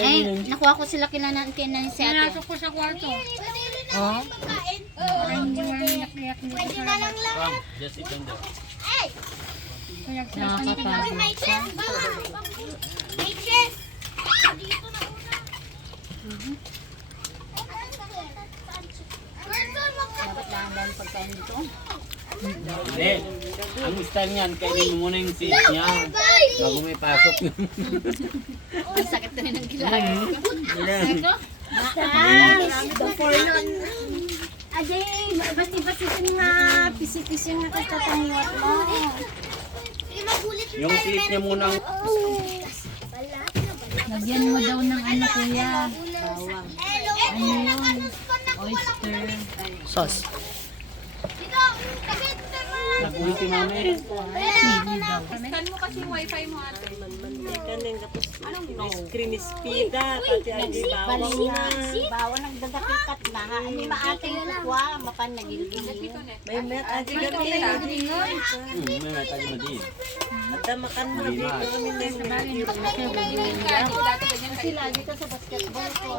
Ay, nakuha ko sila kinanantin na si ate. Pinasok ko sa kwarto. Oh? Parang hindi mo nakiyak dito sa labas. Just sit down there. Pinagsasan ko na. Nakakapagod. Dapat lang pagkain dito. Hindi. Ang style niyan, kainin mo muna yung seat niya. Bago may pasok yun. Ang sakit na rin ng gilag. Yan. Ade, basti-basti nga pisi-pisi nga katatangiwat mo. Yung seat niya muna. Lagyan mo daw ng ano kuya. Ano yun? Oyster. Sauce. Nag-ulti mami. Scan mo kasi yung wifi mo ate. Kanin tapos crispida pati agi bawang na. Bawang nagdadakikat na. Ani maating kukwa, mapan nagilgil. May met agi kami. May tagi mo din. At makan mo di kami na Kasi lagi ka sa basketball ko.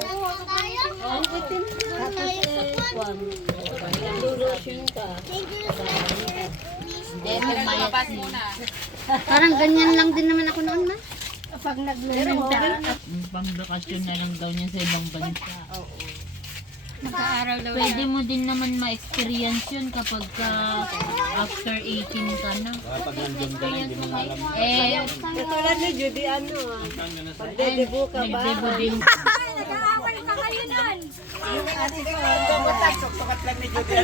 Parang ganyan lang din naman ako noon, ma. Pag naglulunta, Pambakasyon na lang daw niya sa ibang bansa. Nag-aaral daw Pwede mo din naman ma-experience yun kapag after 18 ka na. Kapag nandun ka na, hindi mo alam. Eh, katulad ni Judy ano pagdedebo ka ba? nagdebo din. Sukat lang ni Judy.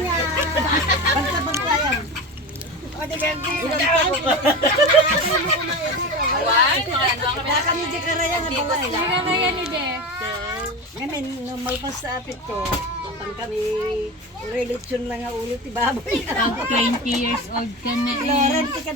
Sino na yan ide? Ngayon normal pa sa apit ko. Pag kami religion lang nga ulo ti baboy. Pag 20 years old ka na eh. Loren tikat